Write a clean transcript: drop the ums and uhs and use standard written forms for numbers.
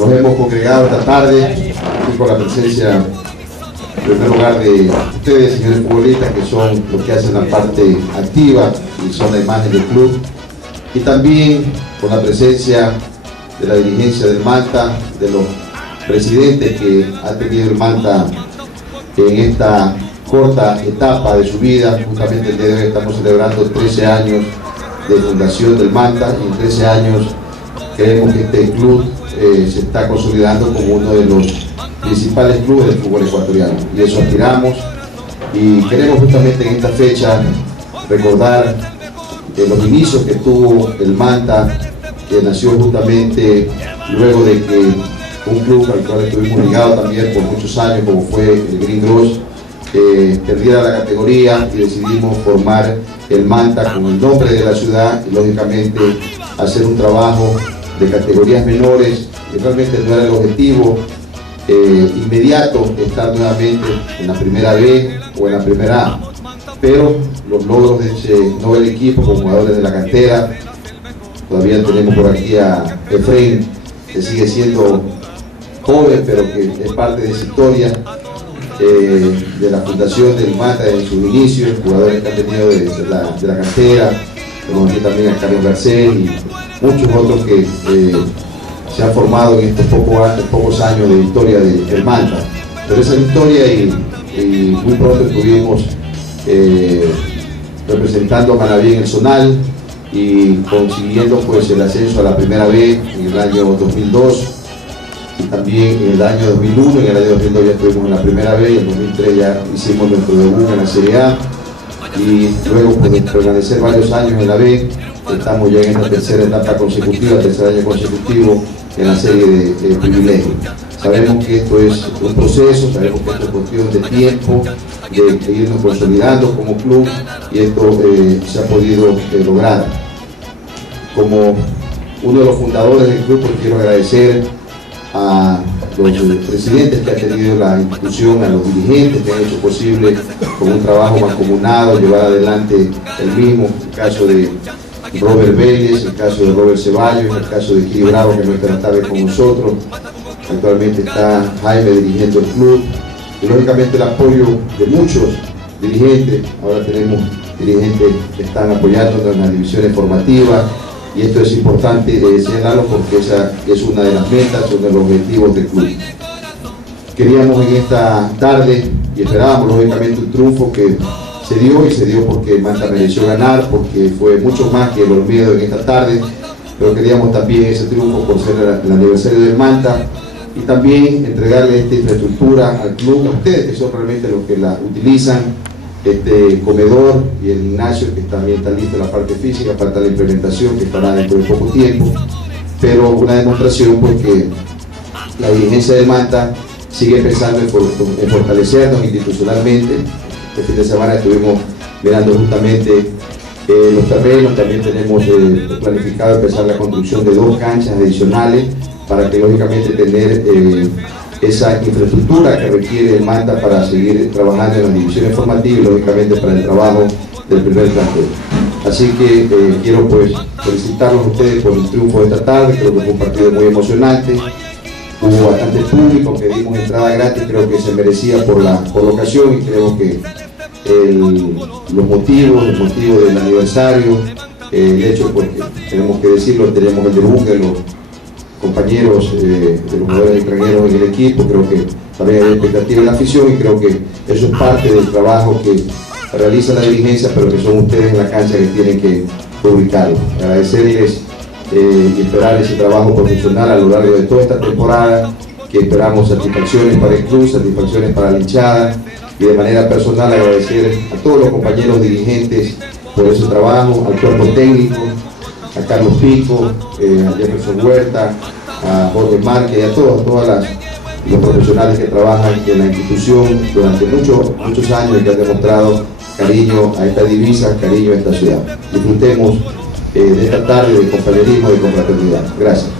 Nos hemos congregado esta tarde aquí con la presencia, en primer lugar, de ustedes, señores futbolistas, que son los que hacen la parte activa y son la imagen del club, y también con la presencia de la dirigencia del Manta, de los presidentes que ha tenido el Manta en esta corta etapa de su vida. Justamente el día de hoy estamos celebrando 13 años de fundación del Manta, y en 13 años creemos que este club se está consolidando como uno de los principales clubes del fútbol ecuatoriano, y eso aspiramos, y queremos justamente en esta fecha recordar los inicios que tuvo el Manta, que nació justamente luego de que un club al cual estuvimos ligados también por muchos años, como fue el Green Gross, perdiera la categoría, y decidimos formar el Manta con el nombre de la ciudad y lógicamente hacer un trabajo de categorías menores, que realmente no era el objetivo inmediato estar nuevamente en la primera B o en la primera A, pero los logros de ese novel equipo con jugadores de la cantera. Todavía tenemos por aquí a Efraín, que sigue siendo joven, pero que es parte de esa historia de la fundación del Manta en sus inicios, jugadores que han tenido de la cantera, como aquí también a Carlos Garcés y muchos otros que se han formado en estos pocos años de historia del Manta. Pero esa historia, y muy pronto estuvimos representando a Manaví en el zonal y consiguiendo pues el ascenso a la primera B en el año 2002, y también en el año 2001, en el año 2002 ya estuvimos en la primera B, y en el 2003 ya hicimos nuestro debut en la Serie A, y luego pues, de permanecer varios años en la B, estamos ya en esta tercera etapa consecutiva, tercer año consecutivo en la serie de privilegios. Sabemos que esto es un proceso, sabemos que esto es cuestión de tiempo, de irnos consolidando como club, y esto se ha podido lograr. Como uno de los fundadores del club, pues quiero agradecer a los presidentes que ha tenido la institución, a los dirigentes que han hecho posible con un trabajo mancomunado llevar adelante el mismo, el caso de Robert Vélez, el caso de Robert Ceballos, el caso de Kiri Bravo, que no está esta vez con nosotros. Actualmente está Jaime dirigiendo el club, y lógicamente el apoyo de muchos dirigentes. Ahora tenemos dirigentes que están apoyándonos en las divisiones formativas, y esto es importante señalarlo porque esa es una de las metas, uno de los objetivos del club. Queríamos en esta tarde, y esperábamos lógicamente un triunfo que se dio, y se dio porque Manta mereció ganar, porque fue mucho más que el olvido en esta tarde, pero queríamos también ese triunfo por ser el aniversario del Manta, y también entregarle esta infraestructura al club, a ustedes que son realmente los que la utilizan, este comedor y el gimnasio, que también está listo la parte física, falta la implementación que estará dentro de poco tiempo, pero una demostración porque la dirigencia del Manta sigue pensando en fortalecernos institucionalmente. Este fin de semana estuvimos mirando justamente los terrenos, también tenemos planificado empezar la construcción de 2 canchas adicionales para que lógicamente tener esa infraestructura que requiere el Manta para seguir trabajando en las divisiones formativas y lógicamente para el trabajo del primer plantel. Así que quiero pues felicitarlos a ustedes por el triunfo de esta tarde. Creo que fue un partido muy emocionante, hubo bastante público, pedimos entrada gratis, creo que se merecía por la ocasión, y creo que los motivos, el motivo del aniversario, el hecho, porque tenemos que decirlo, tenemos el debut de los compañeros de los jugadores extranjeros en el equipo. Creo que también hay expectativa en la afición, y creo que eso es parte del trabajo que realiza la dirigencia, pero que son ustedes en la cancha que tienen que publicarlo. Agradecerles y esperar ese trabajo profesional a lo largo de toda esta temporada, que esperamos satisfacciones para el club, satisfacciones para la hinchada, y de manera personal agradecer a todos los compañeros dirigentes por ese trabajo, al cuerpo técnico, a Carlos Pico, a Jefferson Huerta, a Jorge Márquez, y a todos los profesionales que trabajan en la institución durante muchos años, y que han demostrado cariño a esta divisa, cariño a esta ciudad. Disfrutemos de esta tarde de compañerismo y de confraternidad. Gracias.